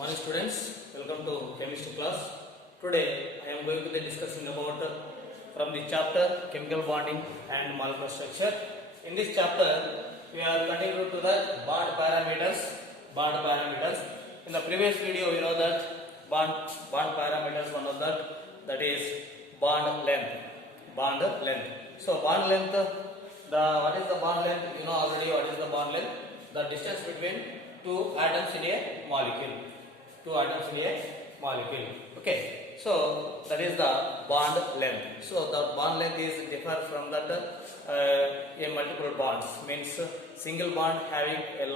Morning students, welcome to chemistry class. Today I am going to be discussing about from the chapter chemical bonding and molecular structure. In this chapter we are continuing to the bond parameters. In the previous video we know that bond parameters, one of that is bond length. So bond length, what is the bond length? You know already what is the bond length? The distance between two atoms in a molecule. Okay, so that is the bond length. So the bond length is different from that a multiple bonds, means single bond having a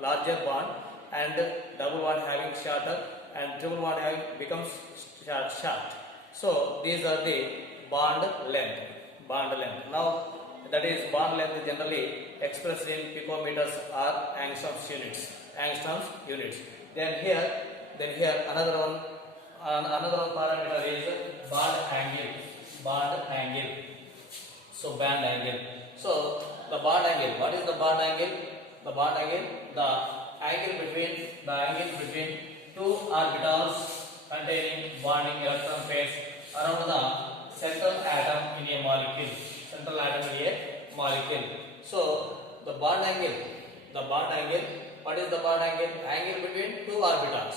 larger bond, and double bond having shorter, and triple bond having becomes short. So these are the bond length. Now that is bond length generally expressed in picometers or angstroms units. Then here another one parameter is bond angle. So band angle. So the bond angle. What is the bond angle? The bond angle, the angle between two orbitals containing bonding electron pairs around the central atom in a molecule. So the bond angle. What is the bond angle? Angle between two orbitals.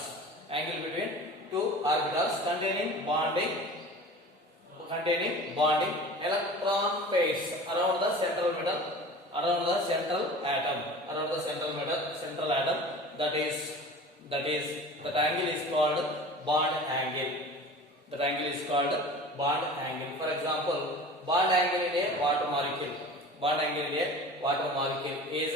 Containing bonding electron pairs around the central atom. That angle is called bond angle. For example, bond angle in a water molecule. Is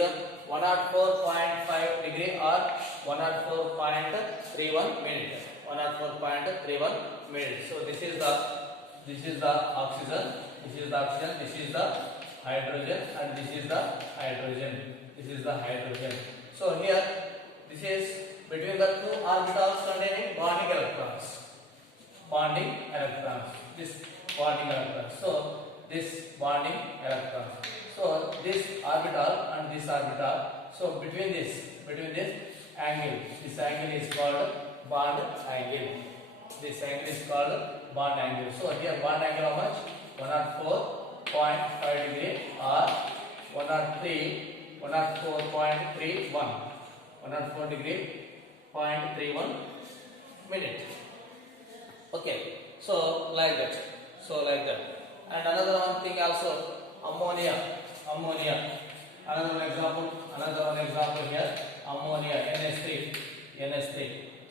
104.5 degree or 104.31 minute. So this is the oxygen, this is the hydrogen, and this is the hydrogen. So here this is between the two orbitals containing bonding electrons. So this bonding electrons. So this orbital and this orbital. So between this angle, this angle is called bond angle. So here bond angle how much? 104.5 degree or 104 degree 0.31 minute. Okay, so like that. And another one thing also, ammonia. Another one example here, ammonia, NH3.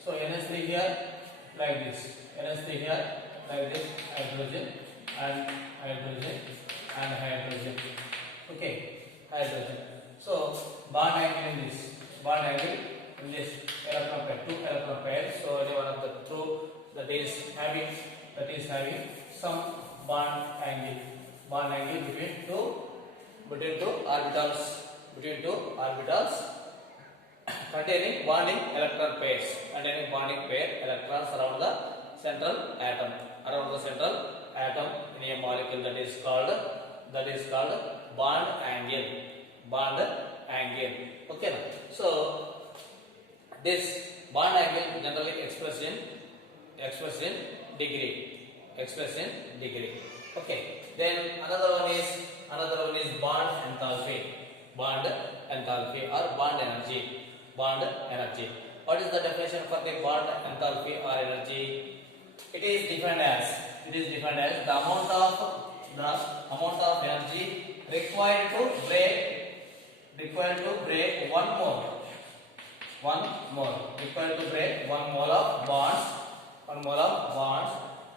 So NH3 here like this, hydrogen and hydrogen. Okay, hydrogen. So bond angle in this electron pair, two electron pairs. So one of the true that is having some bond angle between two orbitals containing bonding pair electrons around the central atom in a molecule. That is called bond angle. Okay, so this bond angle generally expressed in degree. Okay, then another one is bond enthalpy or bond energy. What is the definition for the bond enthalpy or energy? It is defined as the amount of energy required to break one mole of bonds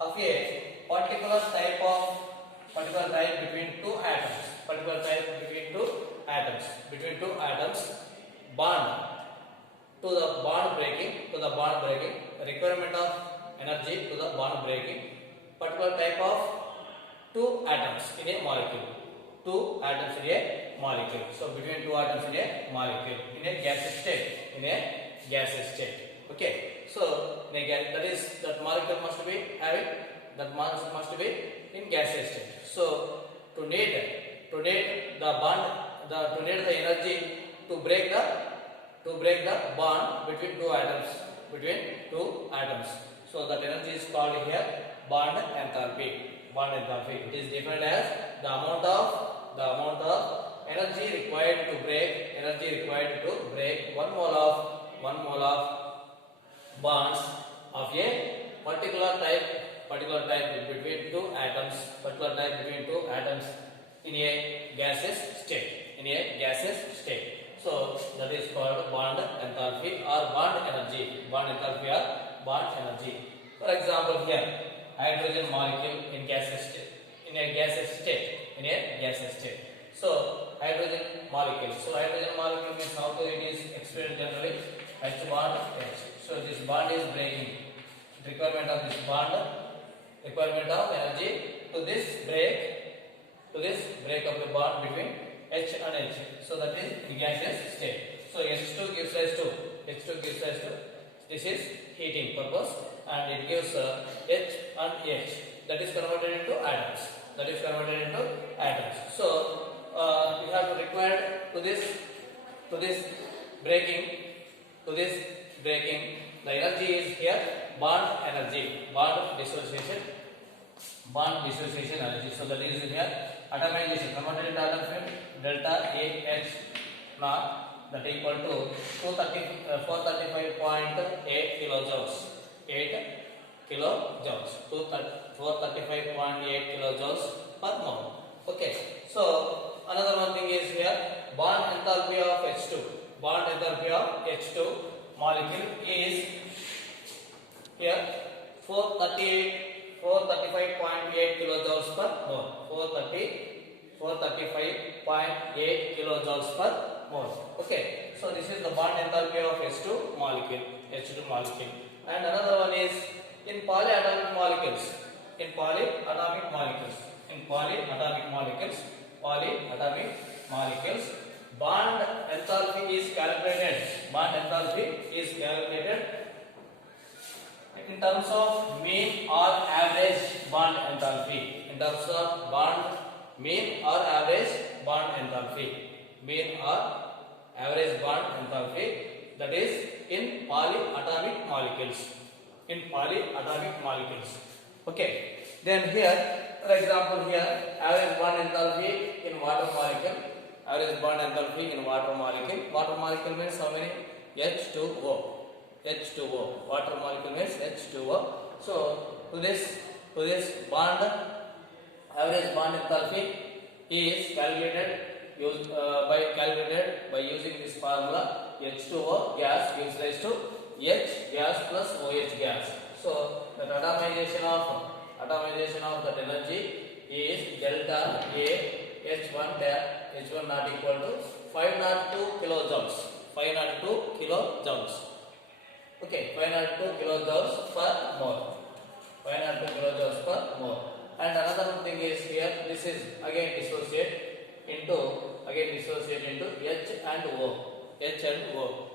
of a particular type between two atoms bond to the bond breaking, requirement of energy to the bond breaking, particular type of two atoms in a molecule. So between two atoms in a molecule in a gaseous state. Okay, so that molecule must be in gaseous state. So to need the energy to break the to break the bond between two atoms, between two atoms. So that energy is called here bond enthalpy. Bond enthalpy. It is defined as the amount of energy required to break 1 mole of bonds of a particular type between two atoms, in a gaseous state. So that is called bond enthalpy or bond energy. For example, here hydrogen molecule in gaseous state. So hydrogen molecule. So hydrogen molecule means how to it is expressed generally H bond H. So this bond is breaking. Requirement of this bond, requirement of energy to this break of the bond between H and H. So that is the gaseous state. So H2 gives rise to this is heating purpose, and it gives H and H, that is converted into atoms. So you have to require to this breaking, the energy is here bond dissociation energy. So that is here atomization, converted into atoms means delta AH naught, that equal to 435.8 kilojoules. 435.8 kilojoules per mole. Okay. So another one thing is here bond enthalpy of H2. Molecule is here 435.8 kilojoules per mole. 435.8 kilojoules per mole. Okay. So this is the bond enthalpy of H2 molecule. And another one is in polyatomic molecules. Bond enthalpy is calculated in terms of mean or average bond enthalpy. Mean or average bond enthalpy, that is in polyatomic molecules. Okay. Then here, for example, here average bond enthalpy in water molecule. Water molecule means how many? H2O. Water molecule means H2O. So to this bond, average bond enthalpy is calculated by using this formula. H2O gas gives rise to H gas plus OH gas. So the atomization of that energy is delta A H1 not equal to 502 kilojoules. Okay, 502 kilojoules per mole. And another thing is here, this is again dissociate into H and O.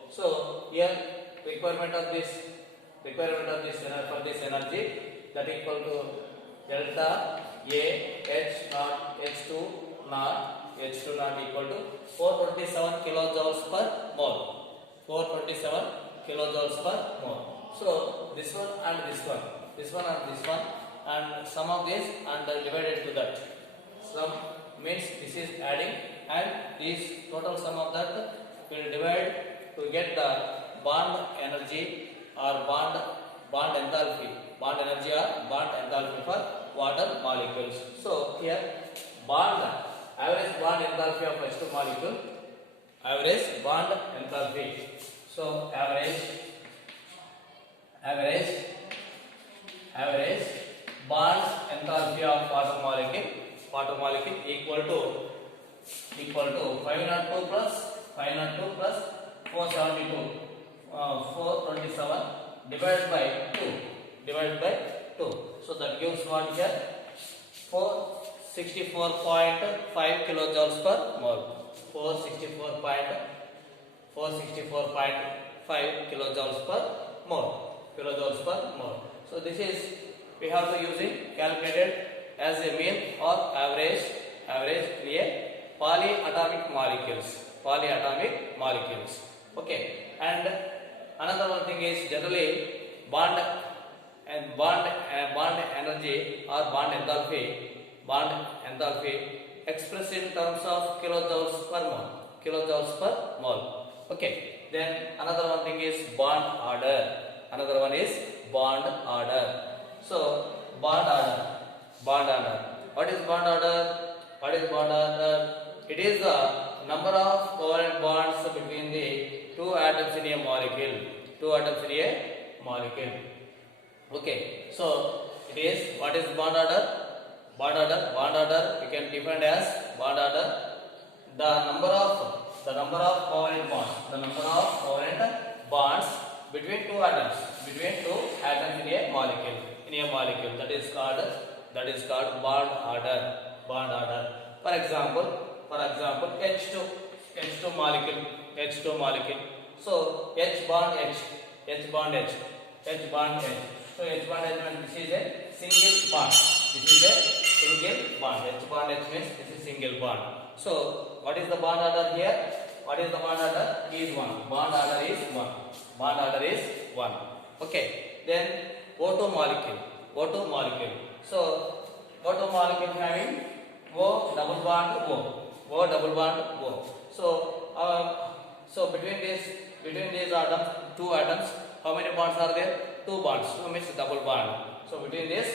So here requirement of this for this energy, that equal to delta A H naught H2 naught equal to 427 kilojoules per mole. So this one and this one, and sum of this and divided to that. Sum means this is adding, and this total sum of that will divide to get the bond energy or bond enthalpy for water molecules. So here average bond enthalpy of H2 molecule, So average bond enthalpy of water molecule equal to 502 plus 472, 427 divided by 2. So that gives what here 464.5 kilojoules per mole. 464.5 kilojoules per mole. So this is we have to using calculated as a mean or average in a polyatomic molecules. Okay, and another one thing is generally bond bond energy or bond enthalpy expressed in terms of kilojoules per mole. Okay, then another one thing is bond order. Another one is bond order. So bond order, what is bond order? It is the number of covalent bonds between the two atoms in a molecule. Okay, so it is, what is bond order? Bond order you can define as bond order the number of covalent bonds between two atoms in a molecule, that is called bond order. For example H2 molecule. So H bond H. So H bond H means this is a single bond. H bond H means this is single bond. So what is the bond order here? Is 1. Bond order is 1. Okay, then O2 molecule. So O2 molecule having O double bond O. So between these atoms, two atoms, how many bonds are there? 2 bonds. So means double bond. So between this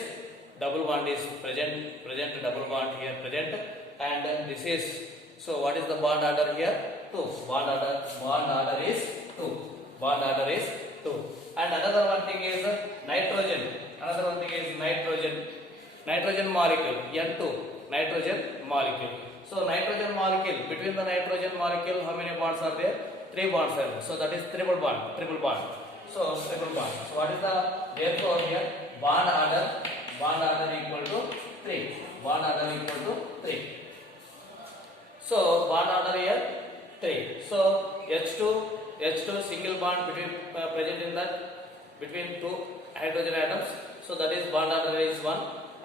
double bond is present double bond here present, and this is, so what is the bond order here? 2. Bond order is 2. And another one thing is nitrogen. Nitrogen molecule, N2 nitrogen molecule. So nitrogen molecule, between the nitrogen molecule, how many bonds are there? 3 bonds are there. So that is triple bond. So triple bond. So what is the, therefore here bond order equal to 3. So bond order here 3. So H2 single bond present in that between two hydrogen atoms. So that is bond order is 1,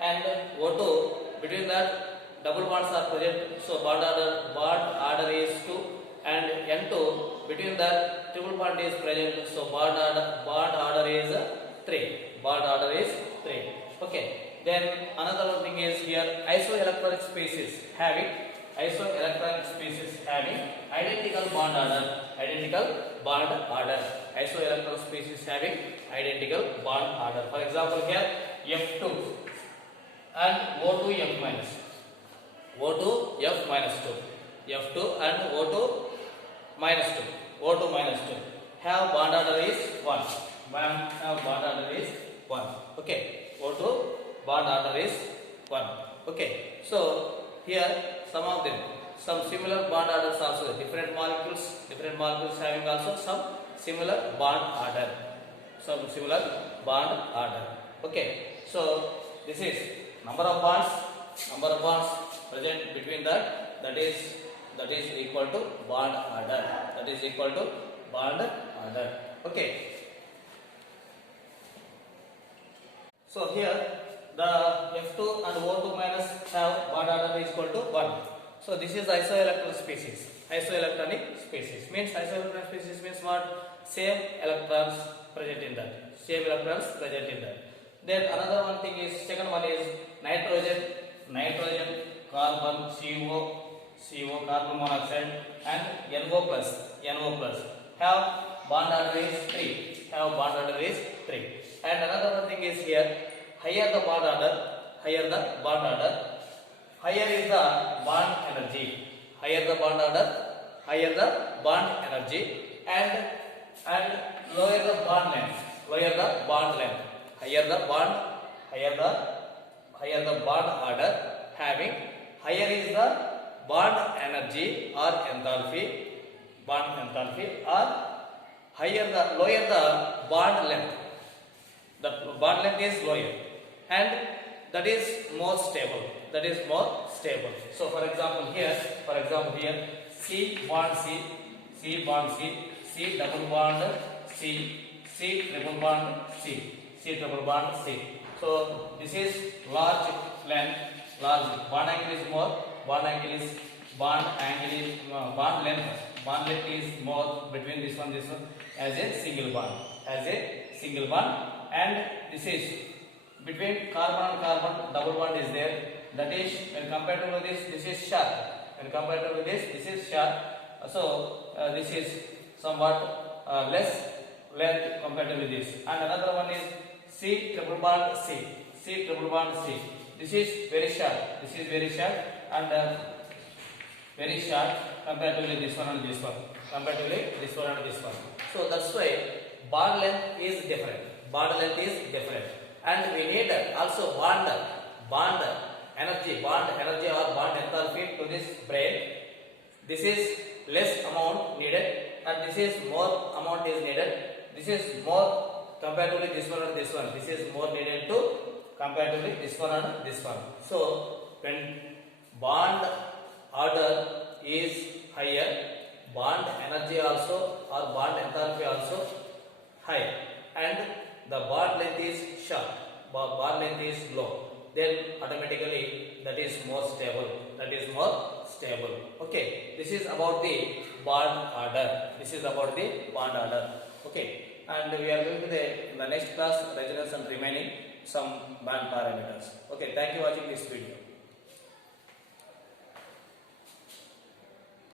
and O2 between that double bonds are present. So bond order is 2, and N2 between that triple bond is present. So bond order is 3. Okay. Then another one thing is here isoelectronic species having identical bond order. Isoelectronic species having identical bond order. For example, here F2 and O2F minus 2. F2 and O2 minus 2 have bond order is 1. Okay, O2 bond order is 1. Okay, so here some similar bond orders also, different molecules having also some similar bond order. Okay, so this is number of bonds present between that is equal to bond order. Okay, so here the F2 and O2 minus have bond order is equal to 1. So this is isoelectronic species. Means what? Same electrons present in that. Then another one thing is, second one is nitrogen, carbon, CO carbon monoxide, and NO plus have bond order is 3. And another one thing is here, higher the bond order, higher is the bond energy, and lower the bond length. Higher the bond order having higher is the bond energy or enthalpy, or lower the bond length. The bond length is lower, and that is more stable. So for example here C bond C, C double bond C, triple bond C. So this is large length, bond angle is more, bond length bond length is more between this one as a single bond, and this is between carbon and carbon double bond is there. That is, when compared to this is short. When compared to this is short. So this is somewhat less length compared to this. And another one is C triple bond C. This is very short. And very short comparatively this one and this one. So that's why bond length is different. And we need also bond energy or bond enthalpy to this brain. This is less amount needed and this is more amount is needed. This is more comparatively this one and this one. This is more needed to comparatively this one and this one. So when bond order is higher, bond energy also or bond enthalpy also high, and the bond length is short, bond length is low, then automatically that is more stable. Okay, this is about the bond order. Okay, and we are going to the next class resonance and remaining some band parameters. Okay, thank you for watching this video.